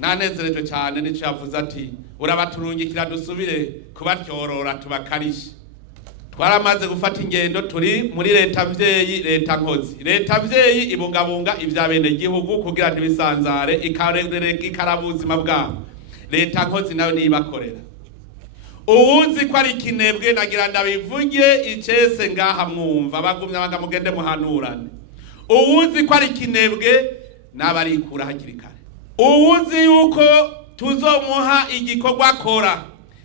nanezerejwe cyane nico yavuze ati urabaturungikira dusubire kubatyorora tubakarishe. Twaramaze gufata ingendo turi muri leta mvyeyi leta nkozi. Leta mvyeyi ibungabunga ivyabene gihugu kugira ntibisanzare ikarereka ikarabuzima bwabo. Leta nkozi nayo nibakorera. Uwuzi ko ari kinebwe nagira ndabivuge icese ngaha mwumva bagumya bagamugende muhanurane. Uwuzi ko ari kinebwe nabarikura hakiri kare. Uwuzi yuko tuzomuha igikorwa akora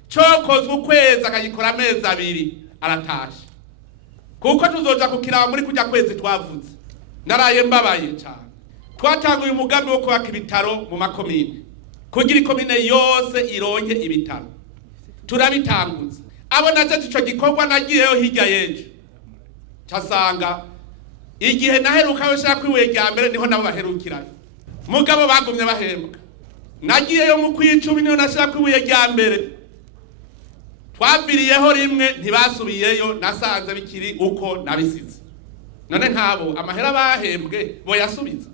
cokozwe ukwezi akagikora amezi abiri aratashe, kuko tuzoja kukiraba muri kujya kwezi twavuze. Naraye mbabaye cyane. Twatanguye umugambi wo kubaka ibitaro mu makomine kugira ikomine yose ironke ibitaro, turabitanguza. Abo naje ico gikorwa nagiyeyo hirya yejo casanga igihe naheruka weshaka kwiwe rya mbere niho nabo baherukirayo, mugabo bagumye bahembwa. Nagiyeyo mu kwicumi niho nashaka kwiwe rya mbere, twaviriyeho rimwe ntibasubiyeyo, nasanze bikiri uko nabisize. None nkabo amahera bahembwe bo yasubiza.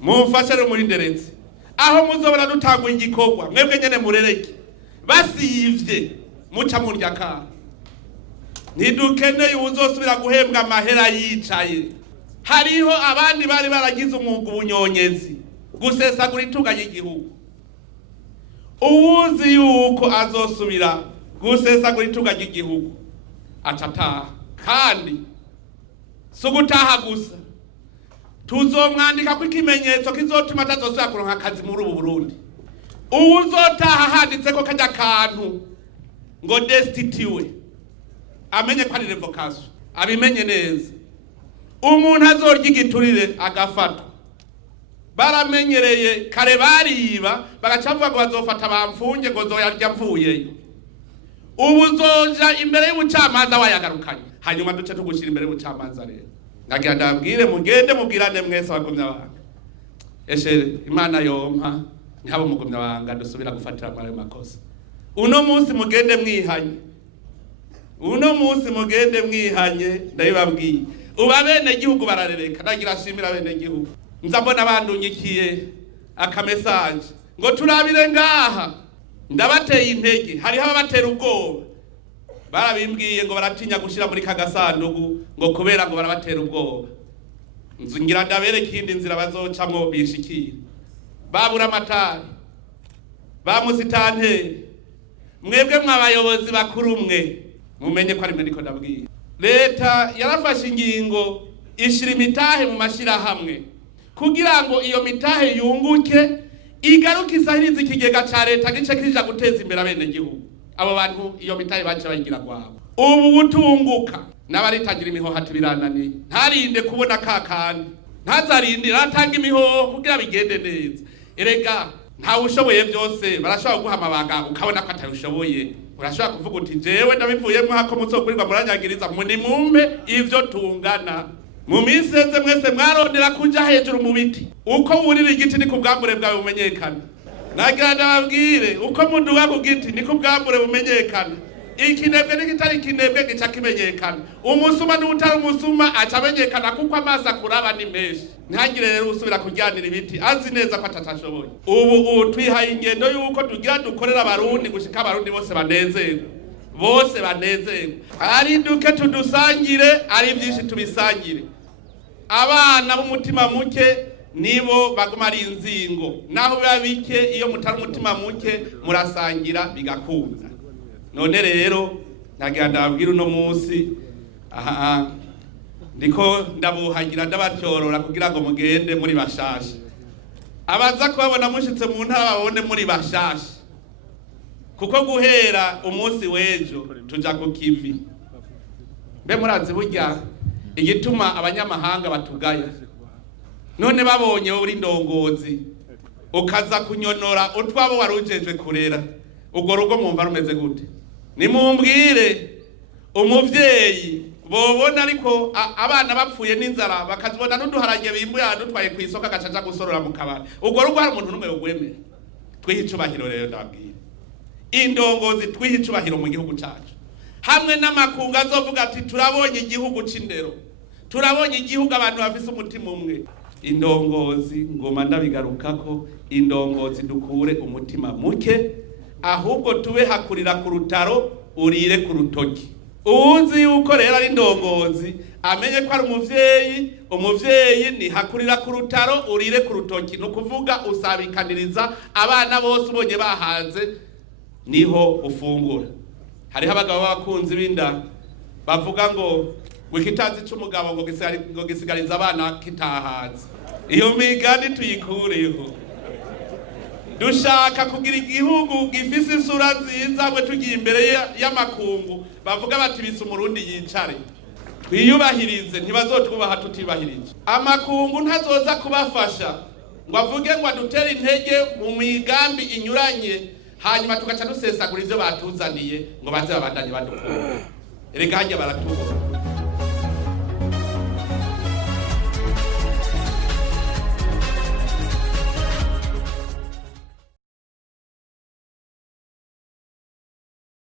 Mumfashe rero muri nderetse aho muzobora dutangwa igikorwa mwebwe nyene murereke basivye muca murya ka ntidukeneye uzosubira guhembwa amahera yicaye. Hariho abandi bari baragize umwuga ubunyonyezi gusesagura itunga y'igihugu. Uwuzi yuko azosubira gusesagura itunga ry'igihugu acataha, kandi sugutaha gusa tuzomwandika ko ikimenyetso kizotuma atazosubira kuronka akazi muri ubu Burundi. Uwuzotaha handitse ko kajya kantu ngo destitute amenye ko ari revocation, abimenye neza. Umuntu azorya igiturire agafatwa. Baramenyereye kare bariba bagacavuga ngo bazofata bamfunge ngo zoyarya mvuyeyo. Ubu zoja imbere y'ubucamanza wayagarukanye, hanyuma duce tugushira imbere y'ubucamanza rero. Nagira ndabwire mugende mubwirane mwese abagumya banga. Eshe Imana yompa nkabo mugumya banga dusubira gufatira muri makosa. Uno munsi mugende mwihanye. Uno munsi mugende mwihanye ndabibabwiye. Uba bene gihugu bararereka, nagira shimira bene gihugu. Nza mbona bandungikiye akamesaje ngo turabire ngaha ndabateye intege. Hariho ababatera ubwoba, barabimbwiye ngo baratinya gushira muri kagasandugu ngo kubera ngo barabatera ubwoba. Nzingira ndabere kindi nzira bazocamwo bishikira. Babura amatari bamusitante mwebwe mwabayobozi bakuru mwe mumenye ko ari mwe niko ndabwiye. Leta yarafashe ingingo ishira imitahe mu mashira hamwe kugira ngo iyo mitahe yunguke igaruka isahiriza ikigega ca leta gice kija guteza imbere abene gihugu. Abo bantu iyo mitahe bace bayigira kwabo. Ubu butunguka n'abaritangira imihoho ati birananiye, ntarinde kubona kakandi, ntazarindira atanga imihoho kugira bigende neza. Erega ntawe ushoboye byose, barashobora guha amabanga ukabona ko atayushoboye. Urashobora kuvuga uti jewe ndabivuyemo hako muzokurirwa muranyagiriza muni mumpe ivyo tungana. Mu miseze mwese mwarondera kuja hejuru mu biti, uko wurira igiti ni kubwambure bwawe bumenyekana. Nagira ndababwire uko muduga ku giti ni kubwambure bumenyekana. Ikinebwe n'ikitari kinebwe gica kimenyekana. Umusuma n'utari umusuma acamenyekana kuko amasa kuraba ni menshi. Ntagire rero usubira kujyanira ibiti azi neza ko atatashoboye. Ubu twihaye ingendo yuko tugira dukorera abarundi gushika abarundi bose banezerwe. Bose banezerwe. Ari duke tudusangire, ari byinshi tubisangire. Abana b'umutima muke nibo baguma ari inzingo. Naho biba bike iyo mutari umutima muke murasangira bigakunda. None rero nagira ndabwira uno munsi ndiko ndabuhagira ndabatyorora kugira ngo mugende muri bashasha. Abaza kubabona mushitse mu ntara babone muri bashasha, kuko guhera umunsi wejo tuja ku kivi. Mbe murazi burya igituma abanyamahanga batugaya, none babonye uri ndongozi ukaza kunyonora utwabo warujejwe kurera, ubwo rugo mwumva rumeze gute? Nimumbwire umuvyeyi bobona ariko abana bapfuye n'inzara bakazibona n'uduharage bimbuye adutwaye ku isoko agacaja gusorora mu kabara, ubwo rugo hari umuntu numwe ugwemera. Twihe icubahiro rero ndabwira indongozi, twihe icubahiro mu gihugu cacu, hamwe n'amakungu azovuga ati turabonye igihugu c'indero, turabonye igihugu abantu bafise umutima umwe. indongozi ngoma ndabigarukako, indongozi dukure umutima muke, ahubwo tube hakurira ku rutaro urire ku rutoki. Uzi yuko rero ari indongozi amenye ko ari umuvyeyi ni hakurira ku rutaro urire ku rutoki, no kuvuga usabikaniriza abana bose ubonye bahanze niho ufungura. Hariho abagabo b'abakunzi b'inda bavuga ngo wikitazi c'umugabo ngo gisigariza abana kitahaza. Iyo migani tuyikureho. Dushaka kugira igihugu gifise isura nziza, mwe tugiye imbere y'amakungu bavuga bati bise umurundi yicare. Twiyubahirize, ntibazotwubaha tutibahirije. Amakungu ntazoza kubafasha ngo avuge ngo adutere intege mu migambi inyuranye, hanyuma tugaca dusesagura ivyo batuzaniye ngo baze babandanye badukura. Erega hajya baratuba.